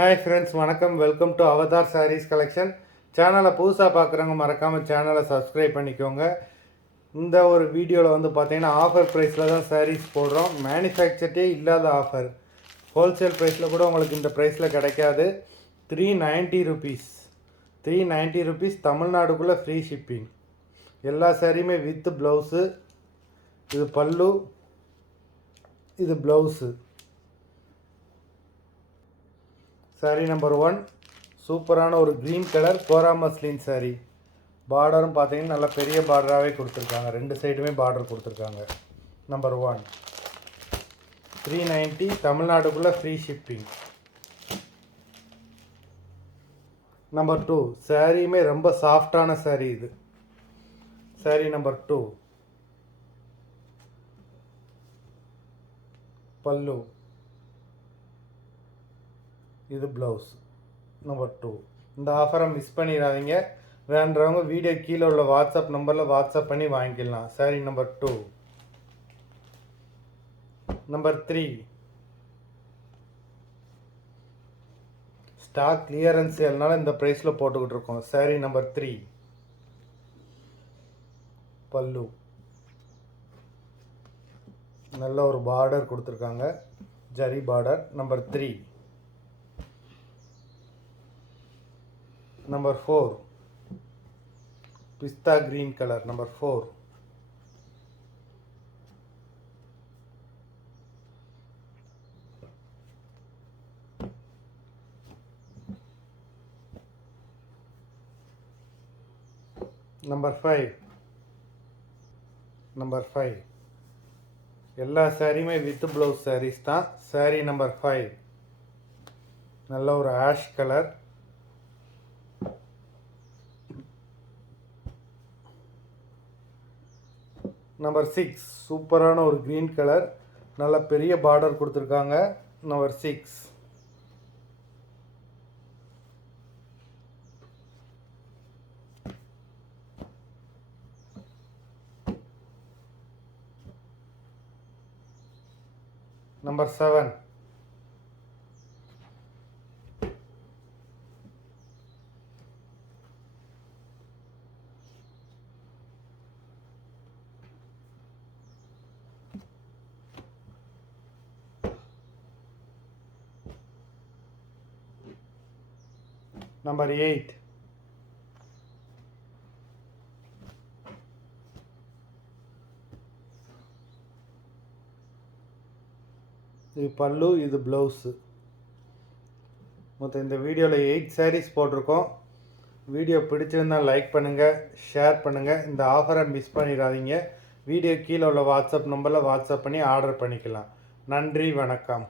Hi friends, வணக்கம். Welcome to avatar sarees collection. சேனலை புதுசாக பார்க்குறவங்க மறக்காமல் சேனலை சப்ஸ்கிரைப் பண்ணிக்கோங்க. இந்த ஒரு வீடியோவில் வந்து பார்த்தீங்கன்னா ஆஃபர் ப்ரைஸில் தான் சாரீஸ் போடுறோம். மேனுஃபேக்சர்டே இல்லாத ஆஃபர். ஹோல்சேல் ப்ரைஸில் கூட உங்களுக்கு இந்த ப்ரைஸில் கிடைக்காது. 390 ருபீஸ். 390 ருபீஸ், தமிழ்நாடுக்குள்ளே ஃப்ரீ ஷிப்பிங். எல்லா சாரியுமே வித் ப்ளவுஸு. இது பல்லு, இது ப்ளவுஸு. சாரீ நம்பர் 1 சூப்பரான ஒரு க்ரீன் கலர் கோரா மஸ்லின் சாரீ. பார்டரும் பார்த்தீங்கன்னா நல்லா பெரிய பார்டராகவே கொடுத்துருக்காங்க. ரெண்டு சைடுமே பார்டர் கொடுத்துருக்காங்க. நம்பர் 1 390, தமிழ்நாடுக்குள்ளே ஃப்ரீ ஷிப்பிங். நம்பர் 2 சாரியுமே ரொம்ப சாஃப்டான சாரீ. இது சாரீ நம்பர் 2. பல்லு, இது ப்ளவுஸ். நம்பர் 2. இந்த ஆஃபரை மிஸ் பண்ணிடாதீங்க. வேண்டவங்க வீடியோ கீழே உள்ள வாட்ஸ்அப் நம்பரில் வாட்ஸ்அப் பண்ணி வாங்கிக்கலாம். Sari number 2. Number 3 stock clearance சேல்னால இந்த ப்ரைஸில் போட்டுக்கிட்டு இருக்கோம். சாரி நம்பர் 3. பல்லு, நல்ல ஒரு பார்டர் கொடுத்துருக்காங்க, ஜரி பார்டர். நம்பர் 3. நம்பர் 4 பிஸ்தா green colour. Number 4. Number 5. Number 5 எல்லா சாரியுமே வித் ப்ளவுஸ் சாரீஸ் தான். சாரீ நம்பர் 5 நல்ல ஒரு ஆஷ் கலர். நம்பர் 6 சூப்பரான ஒரு க்ரீன் கலர், நல்ல பெரிய பார்டர் கொடுத்துருக்காங்க. நம்பர் 6. நம்பர் 7. நம்பர் 8. இது பல்லு, இது ப்ளவுஸு. மொத்தம் இந்த வீடியோவில் 8 சாரீஸ் போட்டிருக்கோம். வீடியோ பிடிச்சிருந்தால் லைக் பண்ணுங்கள், ஷேர் பண்ணுங்கள். இந்த ஆஃபரை மிஸ் பண்ணிடாதீங்க. வீடியோ கீழே உள்ள வாட்ஸ்அப் நம்பரில் வாட்ஸ்அப் பண்ணி ஆர்டர் பண்ணிக்கலாம். நன்றி, வணக்கம்.